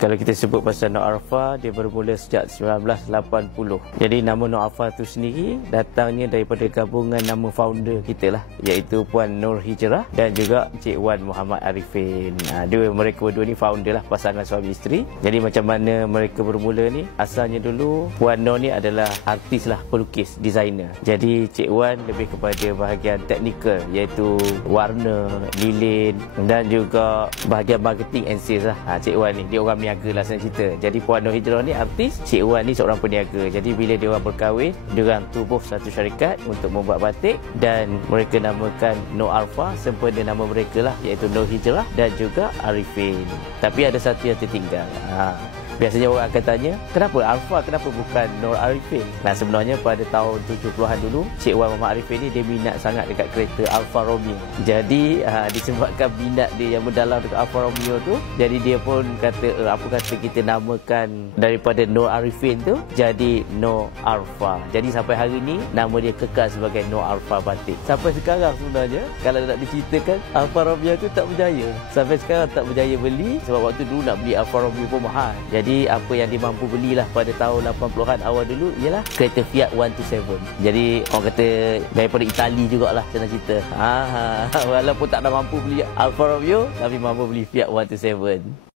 Kalau kita sebut pasal Nur Alpha, dia bermula sejak 1980. Jadi nama Nur Alpha tu sendiri datangnya daripada gabungan nama founder kita lah, iaitu Puan Nur Hijrah dan juga Cik Wan Muhammad Arifin. Mereka berdua ni founder lah, pasangan suami isteri. Jadi macam mana mereka bermula ni, asalnya dulu Puan Nur ni adalah artis lah, pelukis, designer. Jadi Cik Wan lebih kepada bahagian teknikal, iaitu warna, lilin dan juga bahagian marketing and sales lah. Cik Wan ni dia orang peniaga lah, senang cerita. Jadi Puan Nur Hijrah ni artis, Cik Wan ni seorang peniaga. Jadi bila dia orang berkahwin, dia orang tubuh satu syarikat untuk membuat batik dan mereka namakan Nur Alpha, sempena nama mereka lah, iaitu Nur Hijrah dan juga Arifin. Tapi ada satu yang tertinggal. Biasanya orang akan tanya, kenapa Alpha, kenapa bukan Nur Arifin? Sebenarnya pada tahun 70-an dulu, Cik Wan Muhammad Arifin ni dia minat sangat dekat kereta Alfa Romeo. Jadi disebabkan minat dia yang mendalam dekat Alfa Romeo tu, jadi dia pun kata, apa kata kita namakan daripada Nur Arifin tu jadi Nur Alpha. Jadi sampai hari ni nama dia kekal sebagai Nur Alpha Batik. Sampai sekarang sebenarnya kalau nak diceritakan, Alfa Romeo tu tak berjaya. Sampai sekarang tak berjaya beli, sebab waktu dulu nak beli Alfa Romeo pun mahal. Jadi apa yang dia mampu belilah pada tahun 80-an awal dulu ialah kereta Fiat 127. Jadi orang kata daripada Itali jugalah, senang cerita. Walaupun tak ada mampu beli Alfa Romeo, tapi mampu beli Fiat 127.